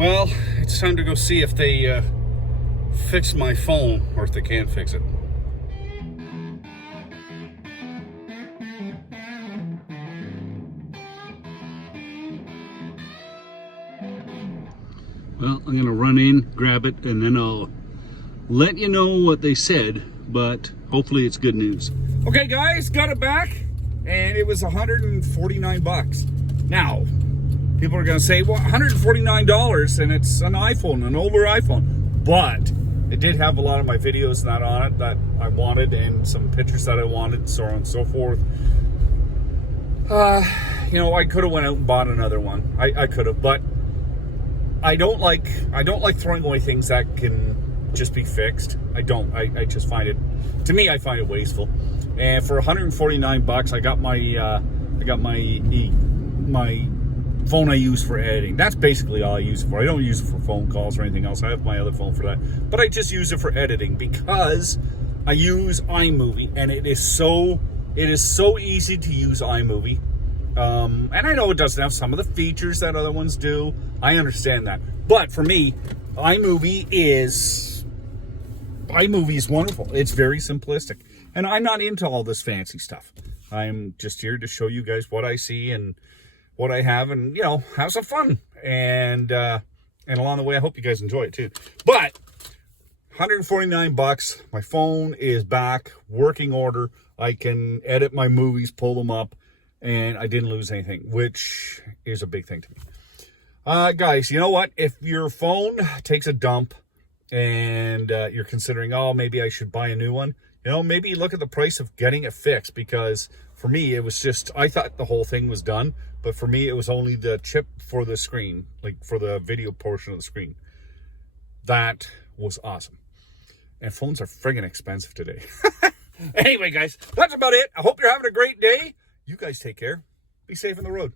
Well, it's time to go see if they fix my phone, or if they can fix it. Well, I'm going to run in, grab it, and then I'll let you know what they said, but hopefully it's good news. Okay, guys, got it back, and it was 149 bucks. Now, people are going to say, well, $149, and it's an iPhone, an older iPhone. But it did have a lot of my videos that on it that I wanted, and some pictures that I wanted, so on and so forth. You know, I could have went out and bought another one. I could have, but I don't like throwing away things that can just be fixed. I don't. I just find it, to me, I find it wasteful. And for 149 bucks, I got my my phone I use for editing. That's basically all I use it for. I don't use it for phone calls or anything else. I have my other phone for that, but I just use it for editing because I use iMovie, and it is so easy to use iMovie. And I know it doesn't have some of the features that other ones do. I understand that. But for me, iMovie is wonderful. It's very simplistic. And I'm not into all this fancy stuff. I'm just here to show you guys what I see and what I have, and, you know, have some fun. And along the way, I hope you guys enjoy it too. But 149 bucks. My phone is back, working order. I can edit my movies, pull them up, and I didn't lose anything, which is a big thing to me. Guys, you know what? If your phone takes a dump and you're considering, oh, maybe I should buy a new one, you know, maybe look at the price of getting it fixed, because for me, it was just, I thought the whole thing was done, but for me, it was only the chip for the screen, like for the video portion of the screen. That was awesome. And phones are friggin' expensive today. Anyway, guys, that's about it. I hope you're having a great day. You guys take care. Be safe on the road.